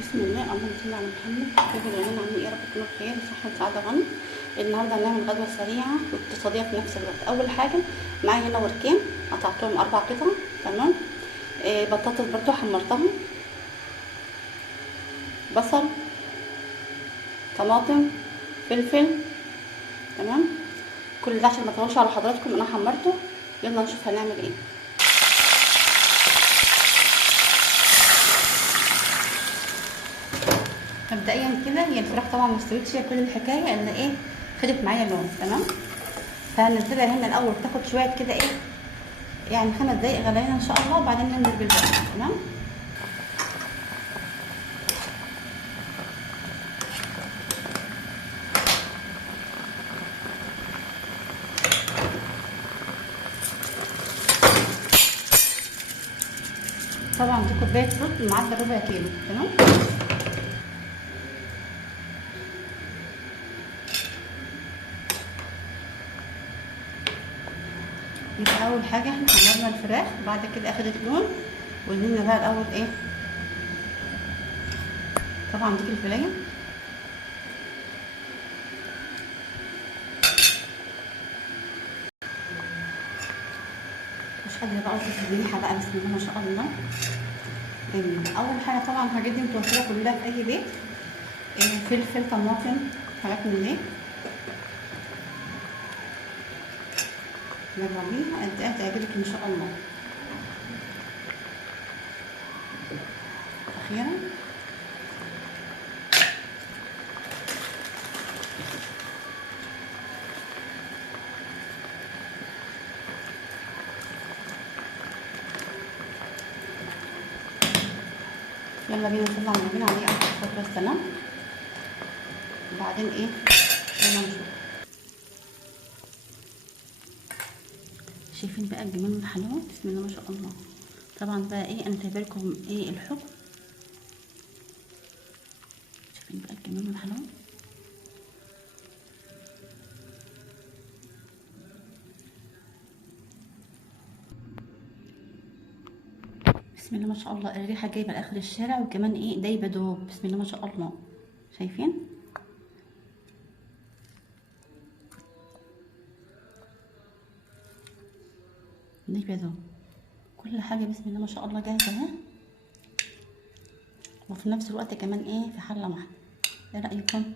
بسم الله، اللهم صل على محمد. كيف العلمين عاملين ايه؟ يا رب تكونوا بخير وصحة وسعادة وغنى. النهارده هنعمل غدوة سريعة واقتصادية في نفس الوقت. أول حاجة معايا هنا وركين قطعتهم 4 قطع. تمام. بطاطس برضو حمرتها، بصل، طماطم، فلفل. تمام. كل ده عشان ما اطولش على حضراتكم انا حمرته. يلا نشوف هنعمل ايه. مبدئيا كده هي الفراخ طبعا ما استوتش، كل الحكايه ان ايه، خدت معايا لون. تمام. فهنزلها هنا الاول تاخد شويه كده ايه، يعني 5 دقايق غلينا ان شاء الله، وبعدين ننزل بالباقي. تمام. طبعا دي كوبايه رز معدى ربع كيلو. تمام. يبقى اول حاجه احنا حمرنا الفراخ، بعد كده اخدت لون، ونزلنا بقى الاول ايه، طبعا دي الفلايه. مش قادره بقى اوصف الريحه بقى، بسم الله ما شاء الله. جميل. اول حاجه طبعا الحاجات دي متوفره كلها في اي بيت. فلفل، طماطم، حاجات من دي. جربيها قد ايه هتعجبك ان شاء الله. اخيرا يلا بينا نطلع من عليه اول فتره السلام، وبعدين ايه، يلا نشوف. شايفين بقى الجمال والحلاوه، بسم الله ما شاء الله. طبعا بقى ايه، انا سايبه لكم ايه الحكم. شايفين بقى الجمال والحلاوه. بسم الله ما شاء الله، الريحه جايبه لاخر الشارع، وكمان ايه دايبه دوب. بسم الله ما شاء الله. شايفين؟ دايبه دوب. كل حاجه بسم الله ما شاء الله جاهزه اهي، وفي نفس الوقت كمان ايه، في حله واحده. ايه رايكم؟